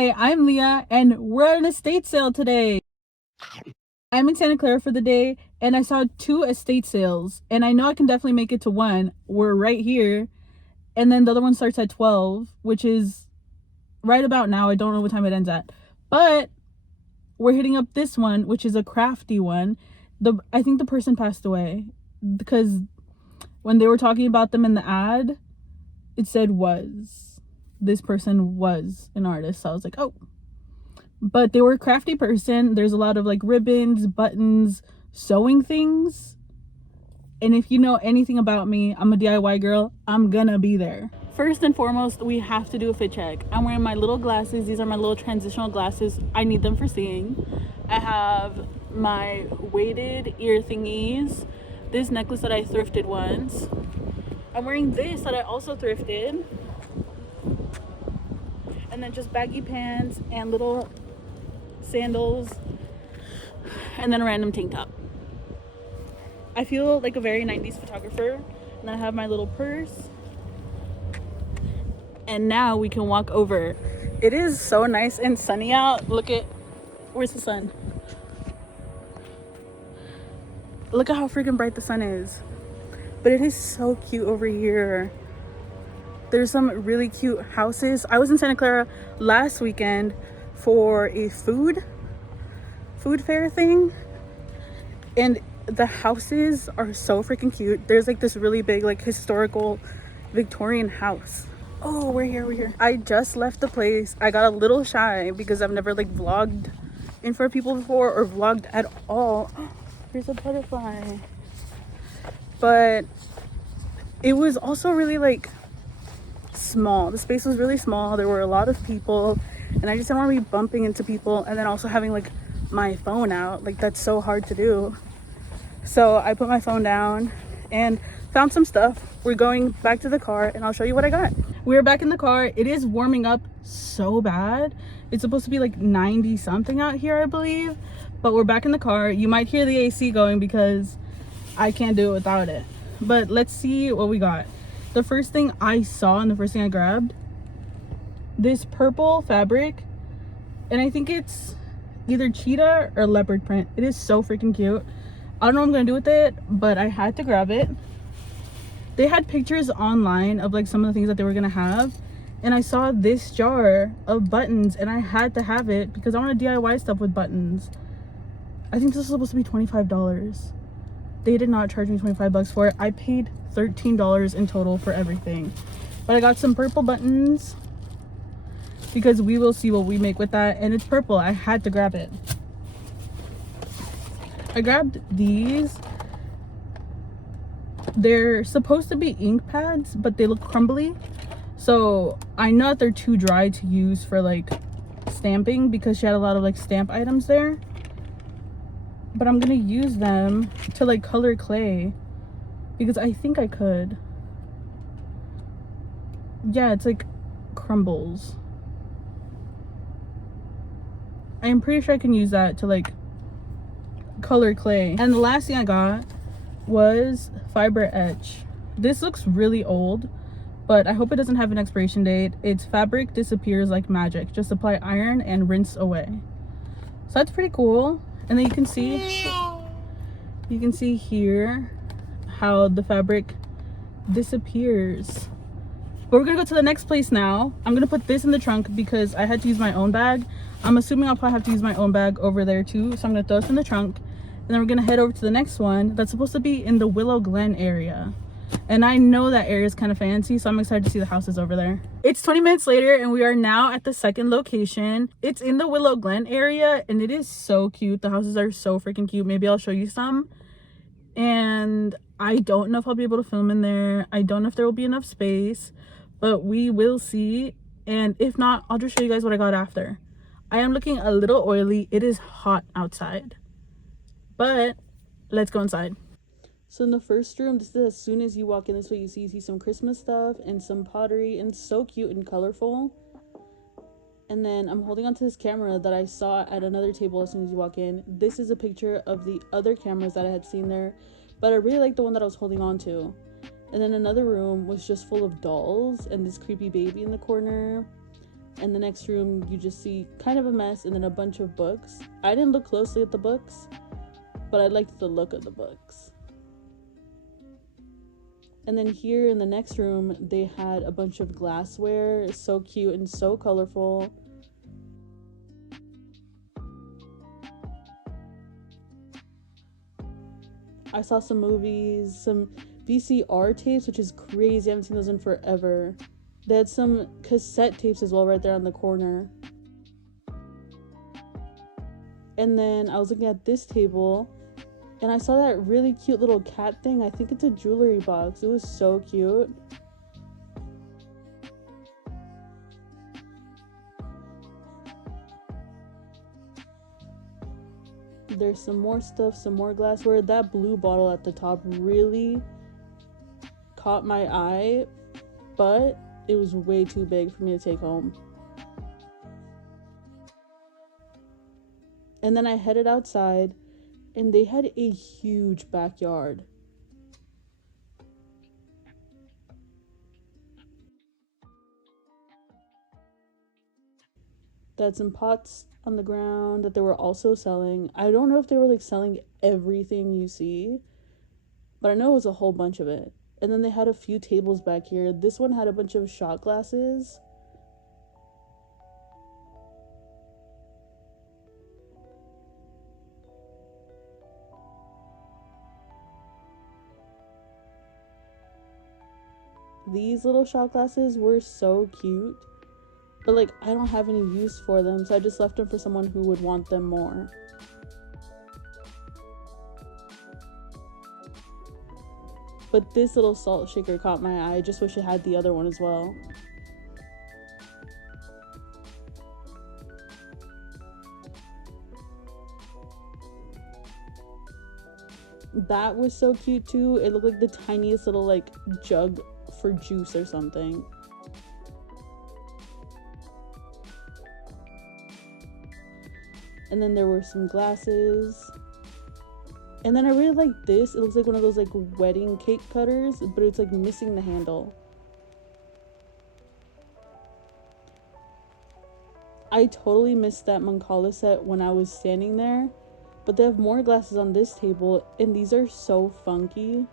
Hi, I'm Leah, and we're at an estate sale today. I'm in Santa Clara for the day, and I saw 2 estate sales, and I know I can definitely make it to one. We're right here, and then the other one starts at 12, which is right about now. I don't know what time it ends at, but we're hitting up this one, which is a crafty one. I think the person passed away because when they were talking about them in the ad, it said this person was an artist. So I was like, oh. But they were a crafty person. There's a lot of like ribbons, buttons, sewing things. And if you know anything about me, I'm a DIY girl. I'm gonna be there. First and foremost, we have to do a fit check. I'm wearing my little glasses. These are my little transitional glasses. I need them for seeing. I have my weighted ear thingies. This necklace that I thrifted once. I'm wearing this that I also thrifted. And then just baggy pants and little sandals. And then a random tank top. I feel like a very 90s photographer. And then I have my little purse. And now we can walk over. It is so nice and sunny out. Look at, where's the sun? Look at how freaking bright the sun is. But it is so cute over here. There's some really cute houses. I was in Santa Clara last weekend for a food fair thing. And the houses are so freaking cute. There's like this really big like historical Victorian house. Oh, we're here. I just left the place. I got a little shy because I've never like vlogged in front of people before or vlogged at all. There's a butterfly. But it was also really like small. The space was really small. There were a lot of people and I just didn't want to be bumping into people and then also having like my phone out. Like that's so hard to do. So I put my phone down and found some stuff. We're going back to the car and I'll show you what I got. We're back in the car. It is warming up so bad. It's supposed to be like 90 something out here, I believe. But we're back in the car. You might hear the AC going because I can't do it without it. But let's see what we got. The first thing I saw and the first thing I grabbed, this purple fabric. And I think it's either cheetah or leopard print. It is so freaking cute. I don't know what I'm gonna do with it, but I had to grab it. They had pictures online of like some of the things that they were gonna have. And I saw this jar of buttons and I had to have it because I want to DIY stuff with buttons. I think this was supposed to be $25. They did not charge me 25 bucks for it. I paid $13 in total for everything. But I got some purple buttons because we will see what we make with that. And it's purple. I had to grab it. I grabbed these. They're supposed to be ink pads, but they look crumbly. So I know that they're too dry to use for like stamping because she had a lot of like stamp items there. But I'm gonna use them to like color clay because I think I could. Yeah, it's like crumbles. I am pretty sure I can use that to like color clay. And the last thing I got was fiber etch. This looks really old, but I hope it doesn't have an expiration date. Its fabric disappears like magic. Just apply iron and rinse away. So that's pretty cool. And then you can see here how the fabric disappears. But we're gonna go to the next place now. I'm gonna put this in the trunk because I had to use my own bag. I'm assuming I'll probably have to use my own bag over there too. So I'm gonna throw this in the trunk. And then we're gonna head over to the next one that's supposed to be in the Willow Glen area. And I know that area is kind of fancy, so I'm excited to see the houses over there. It's 20 minutes later and we are now at the second location. It's in the Willow Glen area and it is so cute. The houses are so freaking cute. Maybe I'll show you some. And I don't know if I'll be able to film in there. I don't know if there will be enough space, but we will see. And if not, I'll just show you guys what I got after. I am looking a little oily. It is hot outside, but let's go inside. So in the first room, this is as soon as you walk in, this is what you see some Christmas stuff and some pottery, and so cute and colorful. And then I'm holding onto this camera that I saw at another table as soon as you walk in. This is a picture of the other cameras that I had seen there, but I really like the one that I was holding on to. And then another room was just full of dolls and this creepy baby in the corner. In the next room, you just see kind of a mess and then a bunch of books. I didn't look closely at the books, but I liked the look of the books. And then here in the next room, they had a bunch of glassware, so cute and so colorful. I saw some movies, some VCR tapes, which is crazy. I haven't seen those in forever. They had some cassette tapes as well right there on the corner. And then I was looking at this table and I saw that really cute little cat thing. I think it's a jewelry box. It was so cute. There's some more stuff, some more glassware. That blue bottle at the top really caught my eye, but it was way too big for me to take home. And then I headed outside and they had a huge backyard. They had some pots on the ground that they were also selling. I don't know if they were like selling everything you see, but I know it was a whole bunch of it. And then they had a few tables back here. This one had a bunch of shot glasses. These little shot glasses were so cute, but like I don't have any use for them, so I just left them for someone who would want them more. But this little salt shaker caught my eye. I just wish it had the other one as well. That was so cute too. It looked like the tiniest little like jug for juice or something. And then there were some glasses. And then I really like this. It looks like one of those like wedding cake cutters, but it's like missing the handle. I totally missed that Mancala set when I was standing there, but they have more glasses on this table and these are so funky.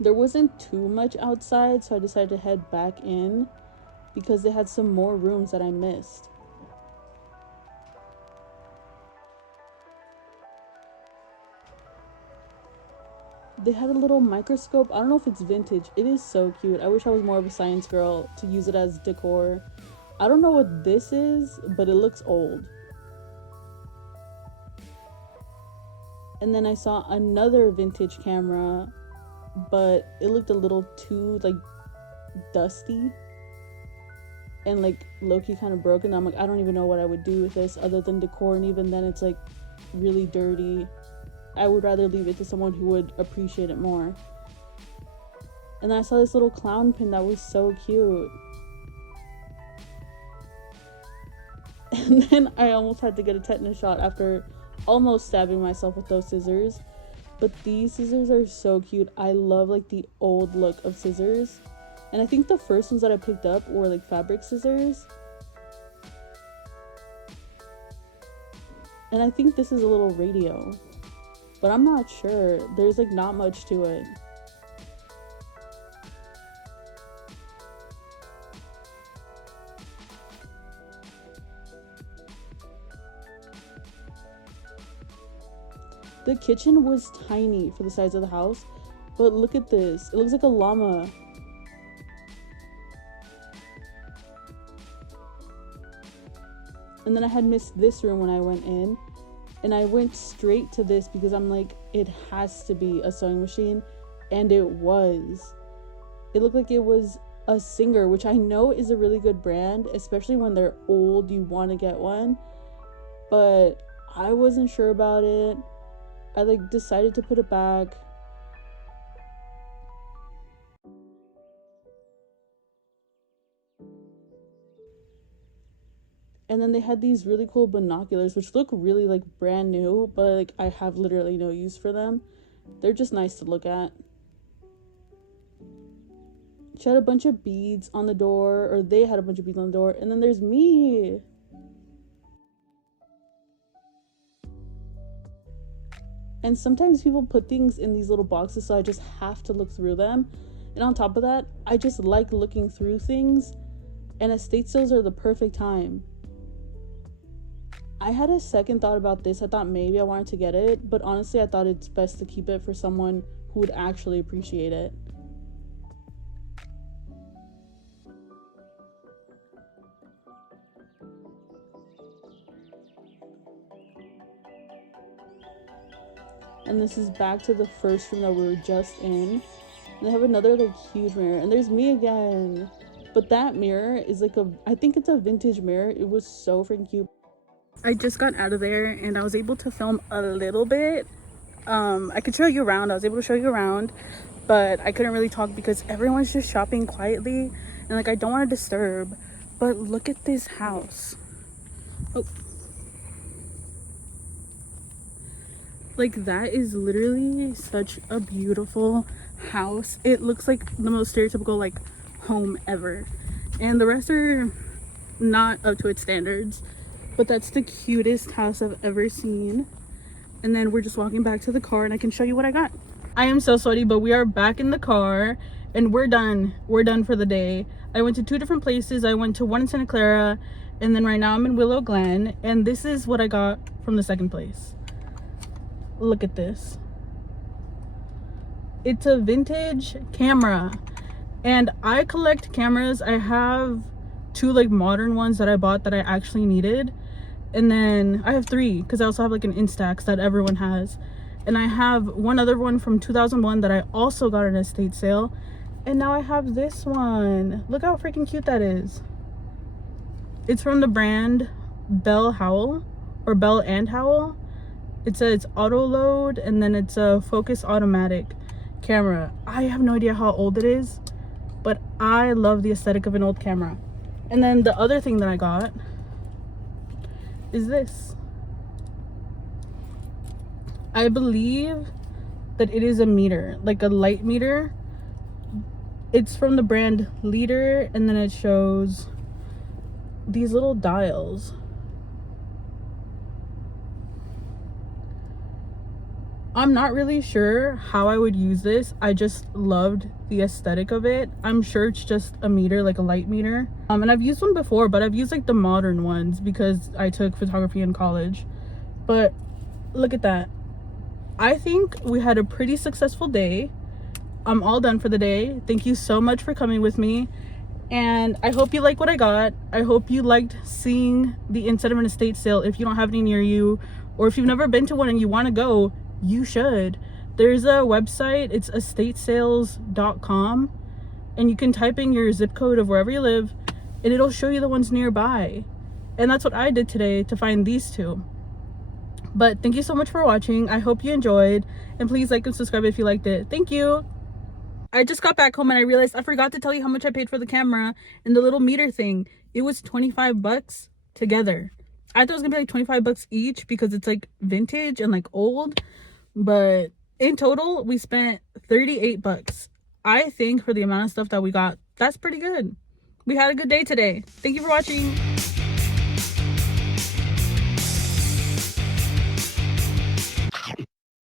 There wasn't too much outside, so I decided to head back in because they had some more rooms that I missed. They had a little microscope. I don't know if it's vintage. It is so cute. I wish I was more of a science girl to use it as decor. I don't know what this is, but it looks old. And then I saw another vintage camera, but it looked a little too like dusty and like low-key kind of broken. I'm like, I don't even know what I would do with this other than decor, and even then it's like really dirty. I would rather leave it to someone who would appreciate it more. And then I saw this little clown pin that was so cute. And then I almost had to get a tetanus shot after almost stabbing myself with those scissors. But these scissors are so cute. I love like the old look of scissors. And I think the first ones that I picked up were like fabric scissors. And I think this is a little radio, but I'm not sure. There's like not much to it. The kitchen was tiny for the size of the house, but look at this. It looks like a llama. And then I had missed this room when I went in, and I went straight to this because I'm like, it has to be a sewing machine, and it was. It looked like it was a Singer, which I know is a really good brand, especially when they're old, you want to get one, but I wasn't sure about it. I like decided to put it back. And then they had these really cool binoculars, which look really like brand new, but like I have literally no use for them. They're just nice to look at. She had a bunch of beads on the door, or they had a bunch of beads on the door. And then there's me. And sometimes people put things in these little boxes, so I just have to look through them. And on top of that, I just like looking through things, and estate sales are the perfect time. I had a second thought about this. I thought maybe I wanted to get it, but honestly, I thought it's best to keep it for someone who would actually appreciate it. And this is back to the first room that we were just in. And they have another like huge mirror, and there's me again. But that mirror is like I think it's a vintage mirror. It was so freaking cute. I just got out of there and I was able to film a little bit. I could show you around. I was able to show you around, but I couldn't really talk because everyone's just shopping quietly, and like I don't want to disturb. But look at this house. Oh. Like, that is literally such a beautiful house. It looks like the most stereotypical like home ever, and the rest are not up to its standards, but that's the cutest house I've ever seen. And then we're just walking back to the car, and I can show you what I got. I am so sweaty, but we are back in the car and we're done for the day. I went to 2 different places. I went to one in Santa Clara, and then right now I'm in Willow Glen, and this is what I got from the second place. Look at this. It's a vintage camera, and I collect cameras. I have 2 like modern ones that I bought that I actually needed, and then I have 3 because I also have like an Instax that everyone has, and I have one other one from 2001 that I also got an estate sale, and now I have this one. Look how freaking cute that is. It's from the brand Bell Howell, or Bell and Howell. It says auto load, and then it's a focus automatic camera. I have no idea how old it is, but I love the aesthetic of an old camera. And then the other thing that I got is this. I believe that it is a meter, like a light meter. It's from the brand Leader, and then it shows these little dials. I'm not really sure how I would use this. I just loved the aesthetic of it. I'm sure it's just a meter, like a light meter. And I've used one before, but I've used like the modern ones because I took photography in college. But look at that. I think we had a pretty successful day. I'm all done for the day. Thank you so much for coming with me. And I hope you like what I got. I hope you liked seeing the inside of an estate sale. If you don't have any near you, or if you've never been to one and you want to go, you should. There's a website, it's estatesales.com, and you can type in your zip code of wherever you live and it'll show you the ones nearby. And that's what I did today to find these 2. But thank you so much for watching. I hope you enjoyed, and please like and subscribe if you liked it. Thank you. I just got back home and I realized I forgot to tell you how much I paid for the camera and the little meter thing. It was 25 bucks together. I thought it was gonna be like 25 bucks each because it's like vintage and like old, but in total we spent 38 bucks. I think for the amount of stuff that we got, that's pretty good. We had a good day today. Thank you for watching.